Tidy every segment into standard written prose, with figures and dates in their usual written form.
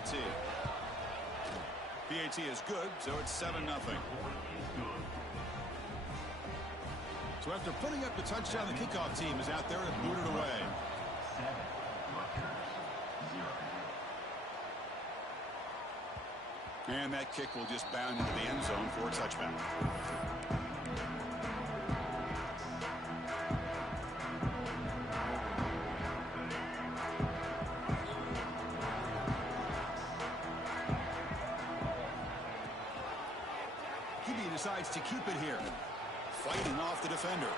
PAT. PAT is good, so it's 7-0. So after putting up the touchdown, the kickoff team is out there to boot it away. And that kick will just bound into the end zone for a touchback. QB decides to keep it here. Fighting off the defender.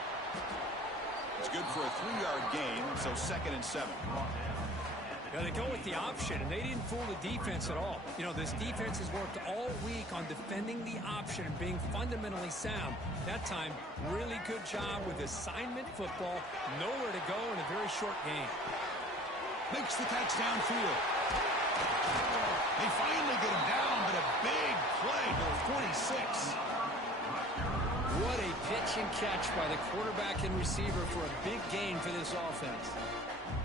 It's good for a 3-yard gain, so 2nd and 7. Yeah, they go with the option, and they didn't fool the defense at all. You know, this defense has worked all week on defending the option and being fundamentally sound. That time, really good job with assignment football. Nowhere to go in a very short game. Makes the catch downfield. They finally get him down, but a big play to the 46. What a pitch and catch by the quarterback and receiver for a big gain for this offense.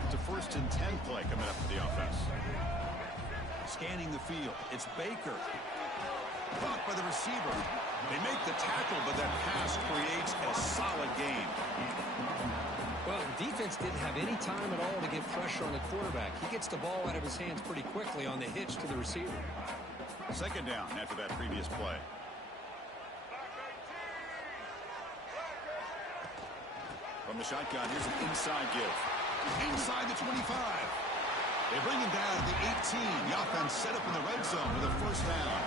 It's a 1st and 10 play coming up for the offense. Scanning the field. It's Baker. Caught by the receiver. They make the tackle, but that pass creates a solid gain. Well, the defense didn't have any time at all to get pressure on the quarterback. He gets the ball out of his hands pretty quickly on the hitch to the receiver. 2nd down after that previous play. From the shotgun, here's an inside give. Inside the 25. They bring him down to the 18. The offense set up in the red zone with a 1st down.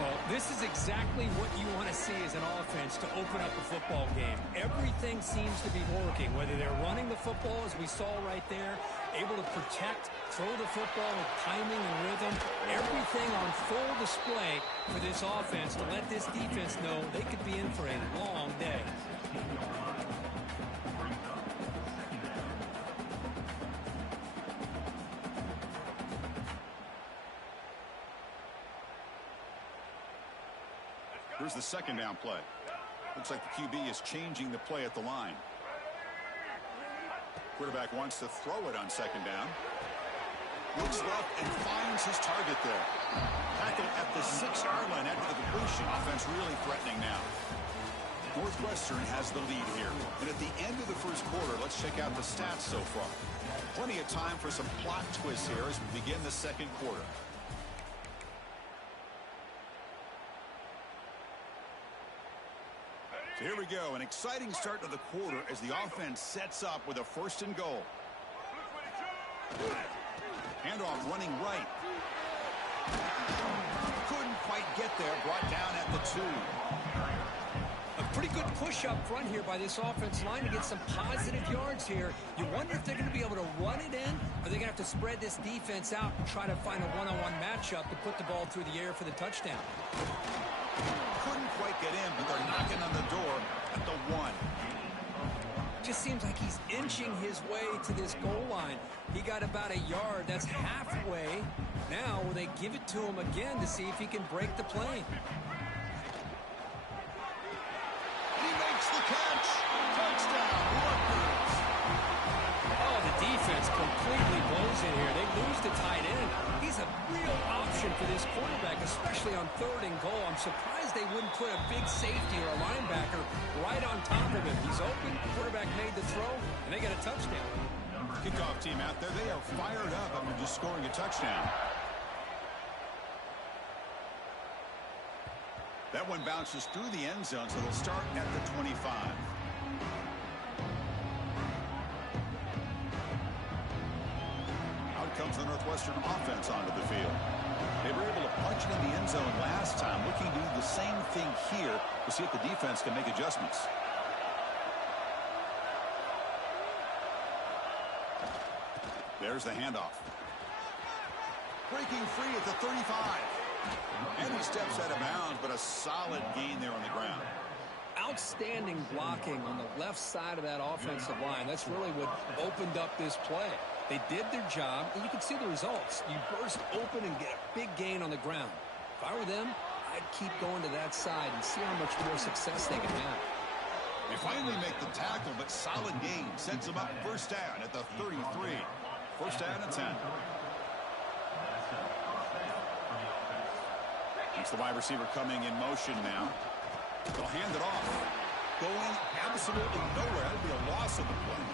Well, this is exactly what you want to see as an offense to open up a football game. Everything seems to be working, whether they're running the football, as we saw right there, able to protect, throw the football with timing and rhythm. Everything on full display for this offense to let this defense know they could be in for a long day. Here's the 2nd down play. Looks like the QB is changing the play at the line. Quarterback wants to throw it on 2nd down. Looks left and finds his target there. Tackle at the 6-yard line after the completion. Offense really threatening now. Northwestern has the lead here. And at the end of the 1st quarter, let's check out the stats so far. Plenty of time for some plot twists here as we begin the 2nd quarter. So here we go, an exciting start to the quarter as the offense sets up with a 1st and goal. Handoff running right. Couldn't quite get there, brought down at the 2. A pretty good push up front here by this offense line to get some positive yards here. You wonder if they're going to be able to run it in, or they're going to have to spread this defense out and try to find a one-on-one matchup to put the ball through the air for the touchdown. Couldn't quite get in, but they're knocking on the door at the 1. Just seems like he's inching his way to this goal line. He got about a yard. That's halfway. Now will they give it to him again to see if he can break the plane? He makes the catch. Touchdown, Rutgers. Oh, the defense completely blows it here. They lose the tight end. He's a real option for this quarterback, especially on 3rd and goal. I'm surprised they wouldn't put a big safety or a linebacker right on top of him. He's open, quarterback made the throw, and they got a touchdown. Kickoff team out there, they are fired up after just scoring a touchdown. That one bounces through the end zone, so they'll start at the 25. Out comes the Northwestern offense onto the field. They were able to punch it in the end zone last time, looking to do the same thing here to see if the defense can make adjustments. There's the handoff. Breaking free at the 35. And he steps out of bounds, but a solid gain there on the ground. Outstanding blocking on the left side of that offensive line. That's really what opened up this play. They did their job, and you can see the results. You burst open and get a big gain on the ground. If I were them, I'd keep going to that side and see how much more success they can have. They finally make the tackle, but solid gain sets them up 1st down at the 33. 1st down and 10. That's the wide receiver coming in motion now. They'll hand it off. Going absolutely nowhere. That would be a loss of the play.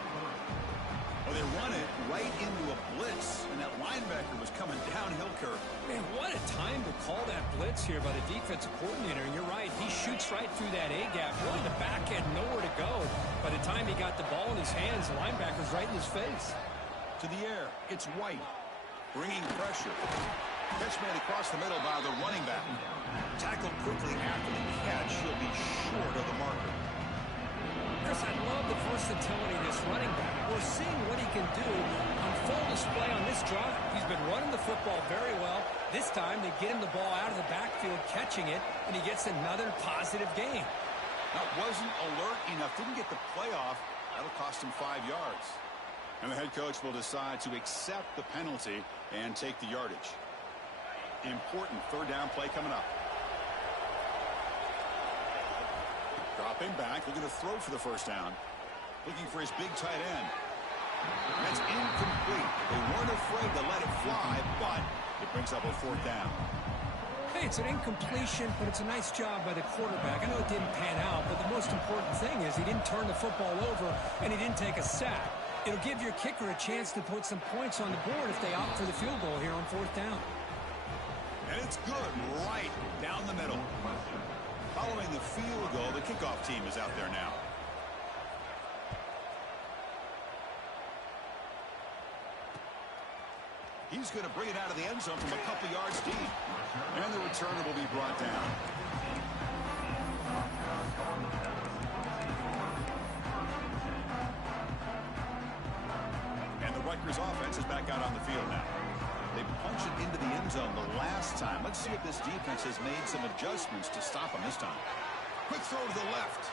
Well, they run it right into a blitz, and that linebacker was coming downhill curve. Man, what a time to call that blitz here by the defensive coordinator. And you're right, he shoots right through that A-gap. Really, the back had nowhere to go. By the time he got the ball in his hands, the linebacker's right in his face. To the air, it's White, bringing pressure. Catch made across the middle by the running back. Tackled quickly after the catch. He'll be short of the marker. Chris, I love the versatility of this running back. We're seeing what he can do on full display on this drive. He's been running the football very well. This time, they get him the ball out of the backfield, catching it, and he gets another positive gain. That wasn't alert enough. Didn't get the play off. That'll cost him 5 yards. And the head coach will decide to accept the penalty and take the yardage. Important third down play coming up. Dropping back, looking to throw for the first down. Looking for his big tight end. That's incomplete. They weren't afraid to let it fly, but it brings up a fourth down. Hey, it's an incompletion, but it's a nice job by the quarterback. I know it didn't pan out, but the most important thing is he didn't turn the football over and he didn't take a sack. It'll give your kicker a chance to put some points on the board if they opt for the field goal here on fourth down. And it's good right down the middle. Following the field goal, the kickoff team is out there now. He's going to bring it out of the end zone from a couple yards deep. And the returner will be brought down. And the Rutgers offense is back out on the field now. They punched it into the end zone the last time. Let's see if this defense has made some adjustments to stop them this time. Quick throw to the left.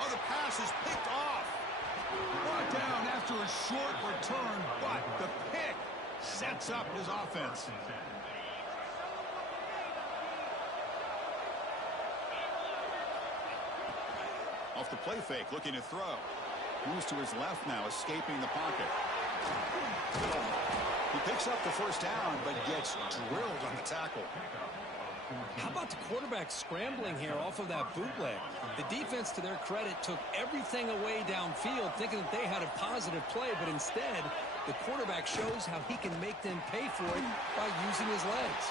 Oh, the pass is picked off. Brought down after a short return, but the pick sets up his offense. Off the play fake, looking to throw. Moves to his left now, escaping the pocket. He picks up the first down, but gets drilled on the tackle. How about the quarterback scrambling here off of that bootleg? The defense, to their credit, took everything away downfield, thinking that they had a positive play, but instead, the quarterback shows how he can make them pay for it by using his legs.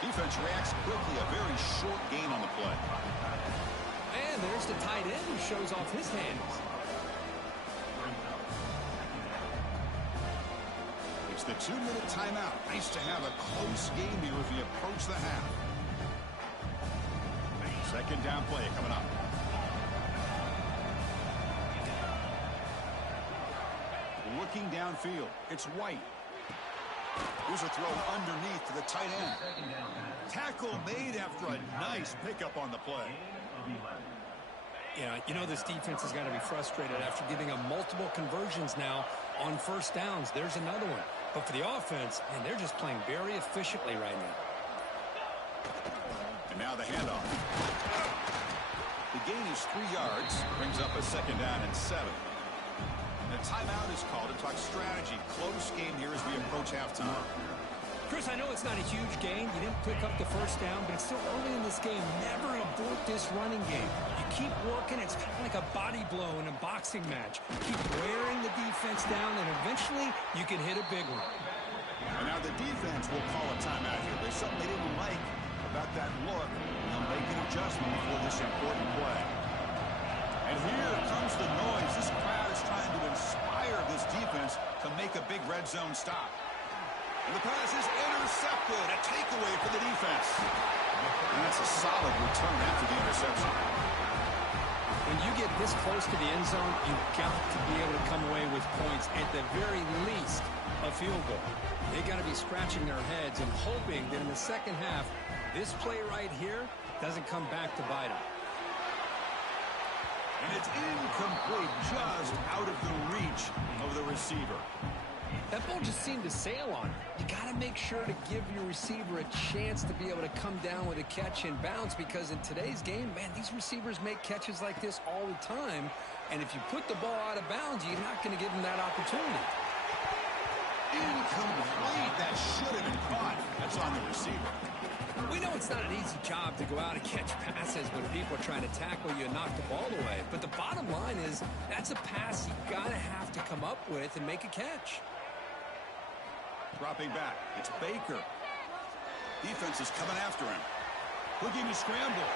Defense reacts quickly, a very short gain on the play. And there's the tight end who shows off his hands. It's the 2-minute timeout. Nice to have a close game here as we approach the half. Second down play coming up. Looking downfield. It's White. Here's a throw underneath to the tight end. Tackle made after a nice pickup on the play. Yeah, you know this defense has got to be frustrated after giving up multiple conversions now on first downs. There's another one. But for the offense, man, they're just playing very efficiently right now. And now the handoff. The gain is 3 yards. Brings up a second down and 7. And a timeout is called to talk strategy. Close game here as we approach halftime. Chris, I know it's not a huge gain. You didn't pick up the first down, but it's still early in this game. Never abort this running game. You keep working. It's kind of like a body blow in a boxing match. Keep wearing the defense down, and eventually you can hit a big one. And now the defense will call a timeout here. There's something they didn't like about that look. They'll make an adjustment before this important play. And here comes the noise. This crowd is trying to inspire this defense to make a big red zone stop. And the pass is intercepted. A takeaway for the defense. And that's a solid return after the interception. When you get this close to the end zone, you've got to be able to come away with points, at the very least, a field goal. They got to be scratching their heads and hoping that in the second half, this play right here doesn't come back to bite them. And it's incomplete, just out of the reach of the receiver. That ball just seemed to sail on it. You got to make sure to give your receiver a chance to be able to come down with a catch and bounce, because in today's game, man, these receivers make catches like this all the time. And if you put the ball out of bounds, you're not going to give them that opportunity. Incomplete. That should have been caught. That's on the receiver. We know it's it's not an easy job to go out and catch passes when people are trying to tackle you and knock the ball away. But the bottom line is that's a pass you got to have to come up with and make a catch. Dropping back. It's Baker. Defense is coming after him. Looking to scramble.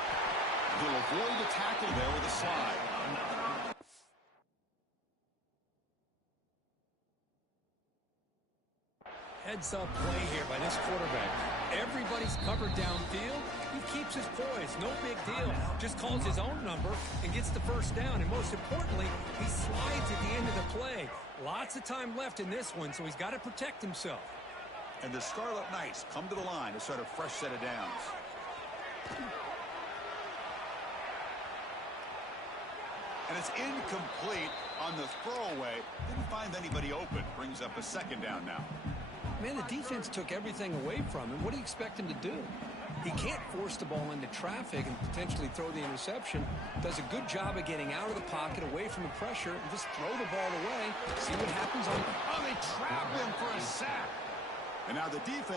He'll avoid the tackle there with a slide. Heads-up play here by this quarterback. Everybody's covered downfield. He keeps his poise. No big deal. Just calls his own number and gets the first down. And most importantly, he slides at the end of the play. Lots of time left in this one, so he's got to protect himself. And the Scarlet Knights come to the line to start a fresh set of downs. And it's incomplete on the throwaway. Didn't find anybody open. Brings up a second down now. Man, the defense took everything away from him. What do you expect him to do? He can't force the ball into traffic and potentially throw the interception. Does a good job of getting out of the pocket, away from the pressure, and just throw the ball away. See what happens on it. Oh, they trap him for a sack. And now the defense